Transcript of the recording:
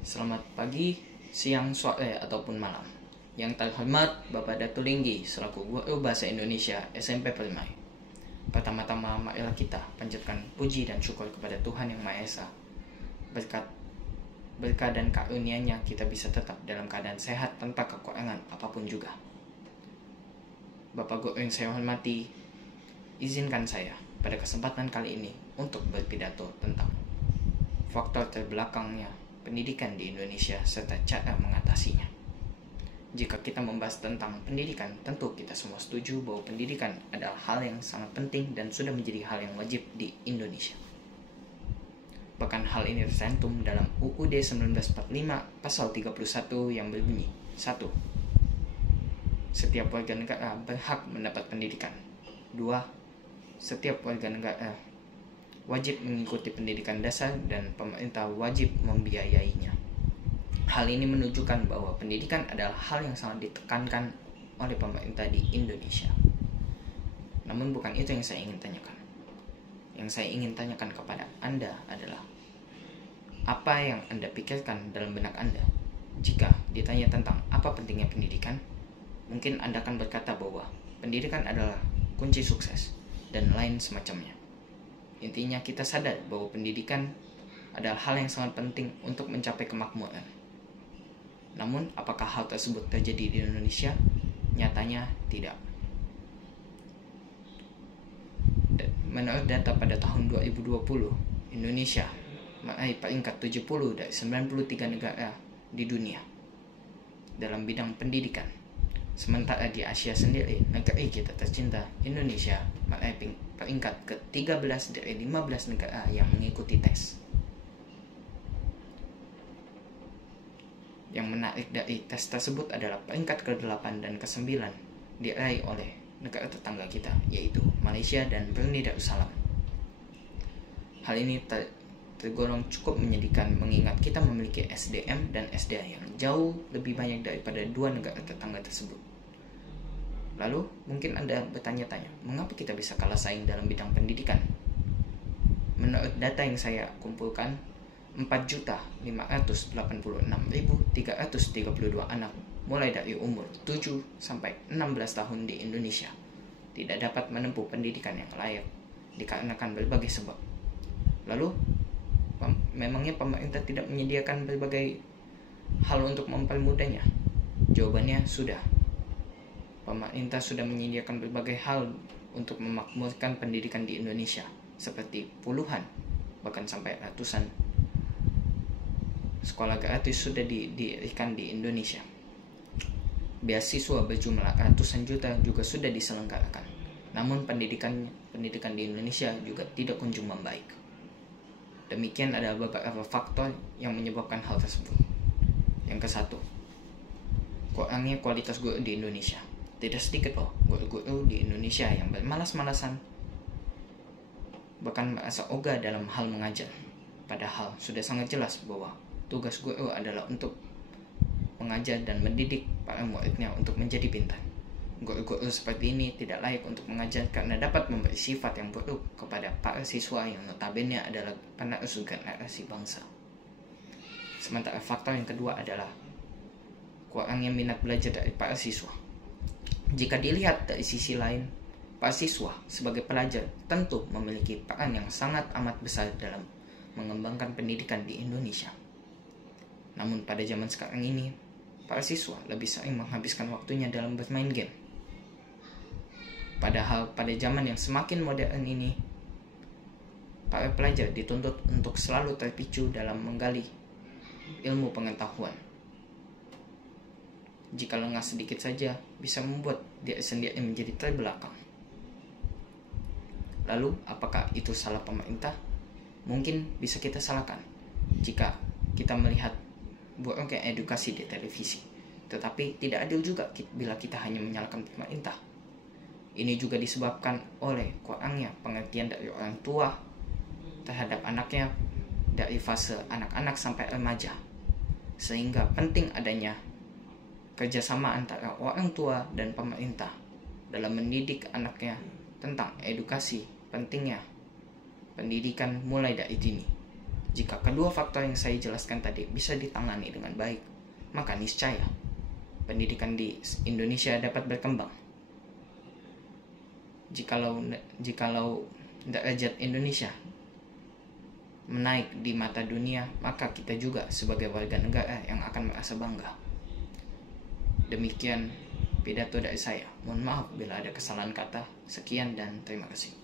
Selamat pagi, siang, sore, ataupun malam. Yang terhormat Bapak Datu Linggi selaku Guru Bahasa Indonesia SMP Permai. Pertama-tama marilah kita panjatkan puji dan syukur kepada Tuhan Yang Maha Esa. Berkat dan karunia-Nya kita bisa tetap dalam keadaan sehat tanpa kekurangan apapun juga. Bapak Guru yang saya hormati, izinkan saya pada kesempatan kali ini untuk berpidato tentang faktor terbelakangnya pendidikan di Indonesia serta cara mengatasinya. Jika kita membahas tentang pendidikan, tentu kita semua setuju bahwa pendidikan adalah hal yang sangat penting dan sudah menjadi hal yang wajib di Indonesia. Bahkan hal ini tercantum dalam UUD 1945 pasal 31 yang berbunyi 1. Setiap warga negara berhak mendapat pendidikan. 2. Setiap warga negara wajib mengikuti pendidikan dasar dan pemerintah wajib membiayainya. Hal ini menunjukkan bahwa pendidikan adalah hal yang sangat ditekankan oleh pemerintah di Indonesia. Namun bukan itu yang saya ingin tanyakan. Yang saya ingin tanyakan kepada Anda adalah, apa yang Anda pikirkan dalam benak Anda jika ditanya tentang apa pentingnya pendidikan? Mungkin Anda akan berkata bahwa pendidikan adalah kunci sukses dan lain semacamnya. Intinya kita sadar bahwa pendidikan adalah hal yang sangat penting untuk mencapai kemakmuran. Namun, apakah hal tersebut terjadi di Indonesia? Nyatanya tidak. Menurut data pada tahun 2020, Indonesia meraih peringkat 70 dari 93 negara di dunia dalam bidang pendidikan. Sementara di Asia sendiri, negara kita tercinta, Indonesia, meraih peringkat ke-13 dari 15 negara yang mengikuti tes. Yang menarik dari tes tersebut adalah peringkat ke-8 dan ke-9 diraih oleh negara tetangga kita, yaitu Malaysia dan Brunei Darussalam. Hal ini tergolong cukup menyedihkan mengingat kita memiliki SDM dan SDA yang jauh lebih banyak daripada dua negara tetangga tersebut. Lalu, mungkin Anda bertanya-tanya, mengapa kita bisa kalah saing dalam bidang pendidikan? Menurut data yang saya kumpulkan, 4.586.332 anak mulai dari umur 7 sampai 16 tahun di Indonesia tidak dapat menempuh pendidikan yang layak dikarenakan berbagai sebab. Lalu, memangnya pemerintah tidak menyediakan berbagai hal untuk mempermudahnya? Jawabannya sudah. Pemerintah sudah menyediakan berbagai hal untuk memakmurkan pendidikan di Indonesia, seperti puluhan, bahkan sampai ratusan sekolah gratis sudah didirikan di Indonesia. Beasiswa berjumlah ratusan juta juga sudah diselenggarakan. Namun pendidikan di Indonesia juga tidak kunjung membaik. Demikian adalah beberapa faktor yang menyebabkan hal tersebut. Yang ke-1, kurangnya kualitas guru di Indonesia. Tidak sedikit guru-guru di Indonesia yang bermalas-malasan, bahkan merasa ogah dalam hal mengajar. Padahal sudah sangat jelas bahwa tugas guru adalah untuk mengajar dan mendidik para muridnya untuk menjadi pintar. Guru-guru seperti ini tidak layak untuk mengajar karena dapat memberi sifat yang buruk kepada para siswa yang notabene adalah penerus generasi bangsa. Sementara faktor yang kedua adalah kurangnya minat belajar dari para siswa. Jika dilihat dari sisi lain, para siswa sebagai pelajar tentu memiliki peran yang sangat amat besar dalam mengembangkan pendidikan di Indonesia. Namun pada zaman sekarang ini, para siswa lebih sering menghabiskan waktunya dalam bermain game. Padahal pada zaman yang semakin modern ini, para pelajar dituntut untuk selalu terpicu dalam menggali ilmu pengetahuan. Jika lengah sedikit saja, bisa membuat diri sendiri menjadi terbelakang. Lalu, apakah itu salah pemerintah? Mungkin bisa kita salahkan jika kita melihat buruknya edukasi di televisi. Tetapi tidak adil juga bila kita hanya menyalahkan pemerintah. Ini juga disebabkan oleh kurangnya pengertian dari orang tua terhadap anaknya dari fase anak-anak sampai remaja. Sehingga penting adanya kerjasama antara orang tua dan pemerintah dalam mendidik anaknya tentang edukasi pentingnya pendidikan mulai dari dini. Jika kedua faktor yang saya jelaskan tadi bisa ditangani dengan baik, maka niscaya pendidikan di Indonesia dapat berkembang. Jikalau derajat Indonesia menaik di mata dunia, maka kita juga sebagai warga negara yang akan merasa bangga. Demikian pidato dari saya. Mohon maaf bila ada kesalahan kata. Sekian dan terima kasih.